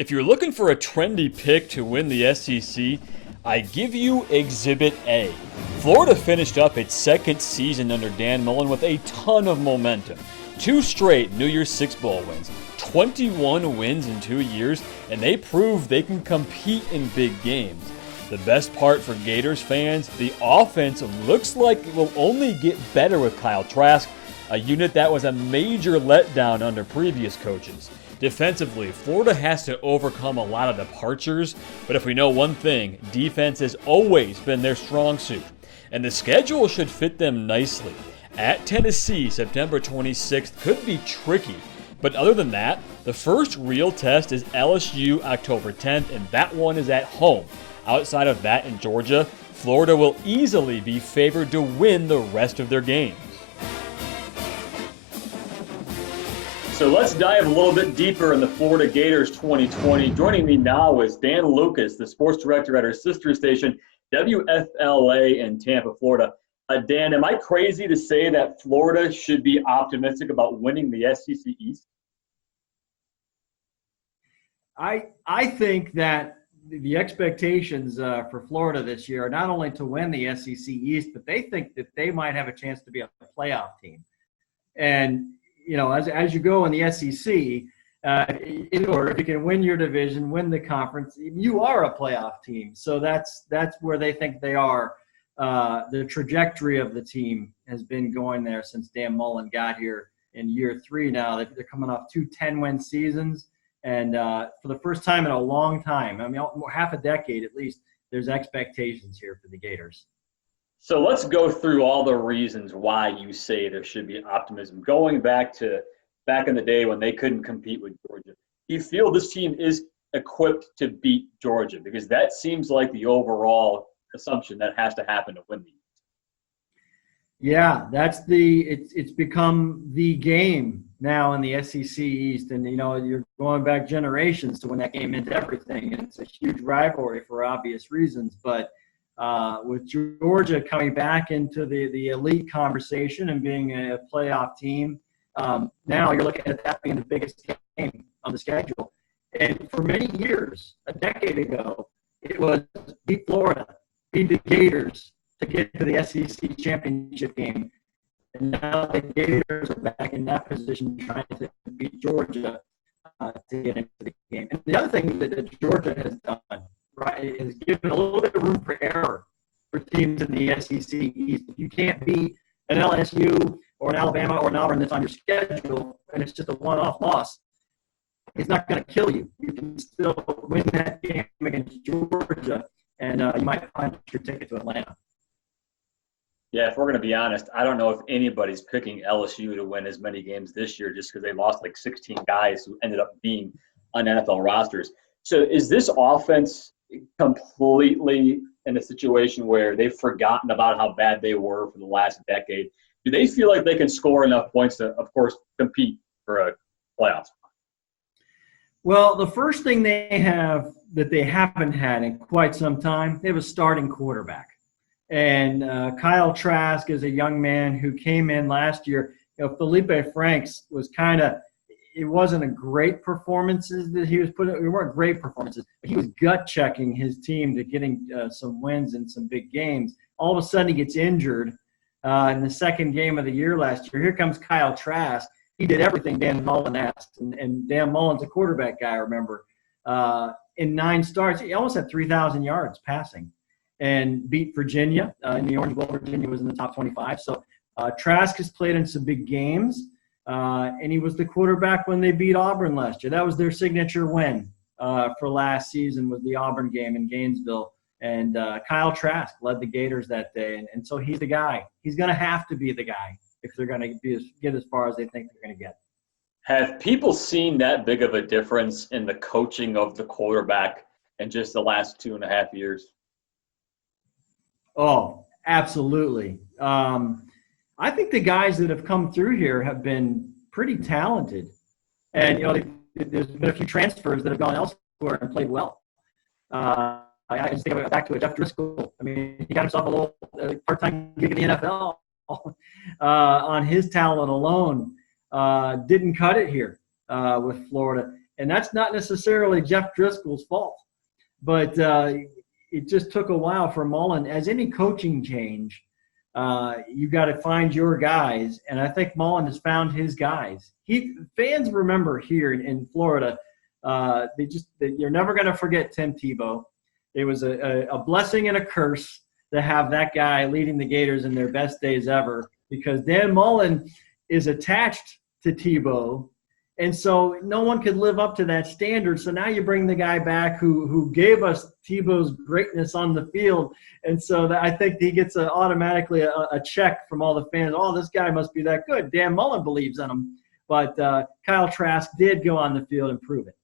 If you're looking for a trendy pick to win the SEC, I give you Exhibit A. Florida finished up its second season under Dan Mullen with a ton of momentum. 2 straight New Year's Six Bowl wins, 21 wins in 2 years, and they prove they can compete in big games. The best part for Gators fans, the offense looks like it will only get better with Kyle Trask, a unit that was a major letdown under previous coaches. Defensively, Florida has to overcome a lot of departures, but if we know one thing, defense has always been their strong suit, and the schedule should fit them nicely. At Tennessee, September 26th could be tricky, but other than that, the first real test is LSU October 10th, and that one is at home. Outside of that in Georgia, Florida will easily be favored to win the rest of their games. So let's dive a little bit deeper in the Florida Gators 2020. Joining me now is Dan Lucas, the sports director at our sister station, WFLA in Tampa, Florida. Dan, am I crazy to say that Florida should be optimistic about winning the SEC East? I think that the expectations for Florida this year are not only to win the SEC East, but they think that they might have a chance to be a playoff team. And you know, as you go in the SEC, in order, if you can win your division, win the conference, you are a playoff team. So that's where they think they are. The trajectory of the team has been going there since Dan Mullen got here in year 3 now. They're coming off 2 10-win seasons. And for the first time in a long time, I mean, half a decade at least, there's expectations here for the Gators. So let's go through all the reasons why you say there should be optimism. Going back in the day when they couldn't compete with Georgia, do you feel this team is equipped to beat Georgia? Because that seems like the overall assumption that has to happen to win the East. Yeah, it's become the game now in the SEC East, and you know you're going back generations to when that game meant everything, and it's a huge rivalry for obvious reasons, but. With Georgia coming back into the elite conversation and being a playoff team, now you're looking at that being the biggest game on the schedule. And for many years, a decade ago, it was beat Florida, beat the Gators to get to the SEC championship game. And now the Gators are back in that position trying to beat Georgia to get into the game. And the other thing that Georgia has done, right, is given a little bit of room for error for teams in the SEC East. If you can't beat an LSU or an Alabama or an Auburn that's on your schedule and it's just a one-off loss, it's not going to kill you. You can still win that game against Georgia, and you might find your ticket to Atlanta. Yeah, if we're going to be honest, I don't know if anybody's picking LSU to win as many games this year just because they lost like 16 guys who ended up being on NFL rosters. So is this offense completely in a situation where they've forgotten about how bad they were for the last decade? Do they feel like they can score enough points to, of course, compete for a playoff spot? Well, the first thing they have that they haven't had in quite some time, they have a starting quarterback. And Kyle Trask is a young man who came in last year. You know, Felipe Franks was kind of – it wasn't a great performances that he was putting. It weren't great performances. But he was gut checking his team to getting some wins in some big games. All of a sudden, he gets injured in the second game of the year last year. Here comes Kyle Trask. He did everything Dan Mullen asked, and Dan Mullen's a quarterback guy. I remember in 9 starts, he almost had 3,000 yards passing, and beat Virginia in the Orange Bowl. Virginia was in the top 25. So Trask has played in some big games. And he was the quarterback when they beat Auburn last year. That was their signature win for last season, was the Auburn game in Gainesville. And Kyle Trask led the Gators that day. And so he's the guy. He's going to have to be the guy if they're going to get as far as they think they're going to get. Have people seen that big of a difference in the coaching of the quarterback in just the last 2.5 years? Oh, absolutely. I think the guys that have come through here have been pretty talented. And, you know, there's been a few transfers that have gone elsewhere and played well. I just think back to Jeff Driscoll. I mean, he got himself a little part-time gig in the NFL on his talent alone. Didn't cut it here with Florida. And that's not necessarily Jeff Driscoll's fault. But it just took a while for Mullen. As any coaching change, you got to find your guys. And I think Mullen has found his guys. Fans remember here in Florida, you're never going to forget Tim Tebow. It was a blessing and a curse to have that guy leading the Gators in their best days ever, because Dan Mullen is attached to Tebow. And so no one could live up to that standard. So now you bring the guy back who gave us Tebow's greatness on the field. And so I think he gets automatically a check from all the fans. Oh, this guy must be that good. Dan Mullen believes in him. But Kyle Trask did go on the field and prove it.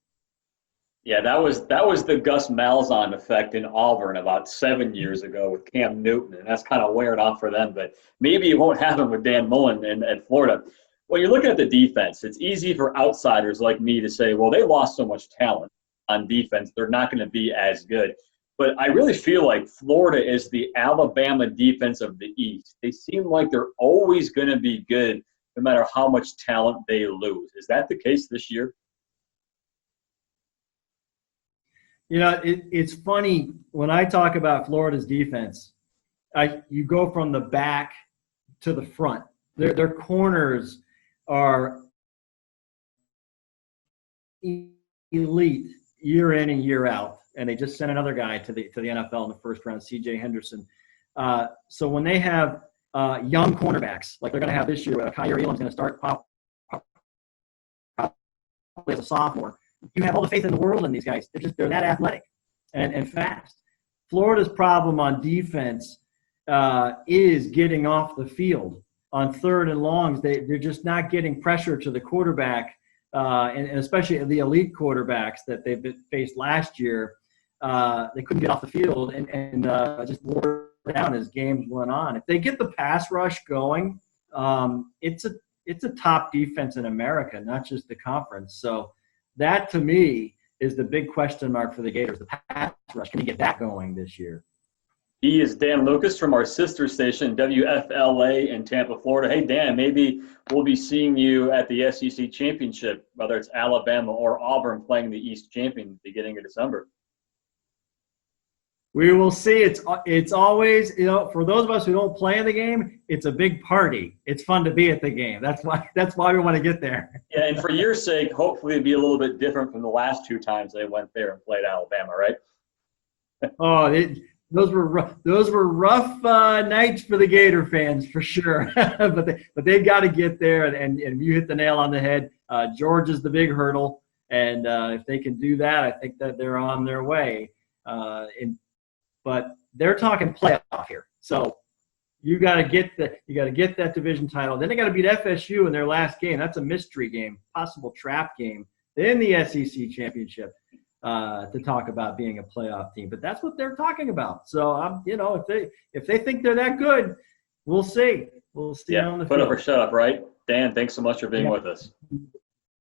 Yeah, that was the Gus Malzahn effect in Auburn about 7 years ago with Cam Newton, and that's kind of wearing off for them. But maybe it won't happen with Dan Mullen at Florida. When you're looking at the defense, it's easy for outsiders like me to say, well, they lost so much talent on defense, they're not going to be as good. But I really feel like Florida is the Alabama defense of the East. They seem like they're always going to be good no matter how much talent they lose. Is that the case this year? You know, it's funny when I talk about Florida's defense, you go from the back to the front. Their corners are elite year in and year out, and they just sent another guy to the NFL in the first round, C.J. Henderson. So when they have young cornerbacks like they're going to have this year, Kyrie Elam's going to start probably as a sophomore. You have all the faith in the world in these guys. They're that athletic and fast. Florida's problem on defense is getting off the field. On third and longs, they're just not getting pressure to the quarterback, and especially the elite quarterbacks that they've faced last year. They couldn't get off the field and just wore down as games went on. If they get the pass rush going, it's a top defense in America, not just the conference. So that, to me, is the big question mark for the Gators, the pass rush. Can you get that going this year? He is Dan Lucas from our sister station, WFLA in Tampa, Florida. Hey, Dan, maybe we'll be seeing you at the SEC Championship, whether it's Alabama or Auburn playing the East Champion beginning of December. We will see. It's always, for those of us who don't play in the game, it's a big party. It's fun to be at the game. That's why we want to get there. Yeah, and for your sake, hopefully it'll be a little bit different from the last two times they went there and played Alabama, right? Those were rough nights for the Gator fans for sure. but they've got to get there, and you hit the nail on the head. Georgia's the big hurdle, and if they can do that, I think that they're on their way. But they're talking playoff here, so you got to get that division title. Then they got to beat FSU in their last game. That's a mystery game, possible trap game. Then the SEC championship to talk about being a playoff team. But that's what they're talking about. So if they think they're that good, we'll see. We'll see on the put field. up or shut up, right? Dan, thanks so much for being with us.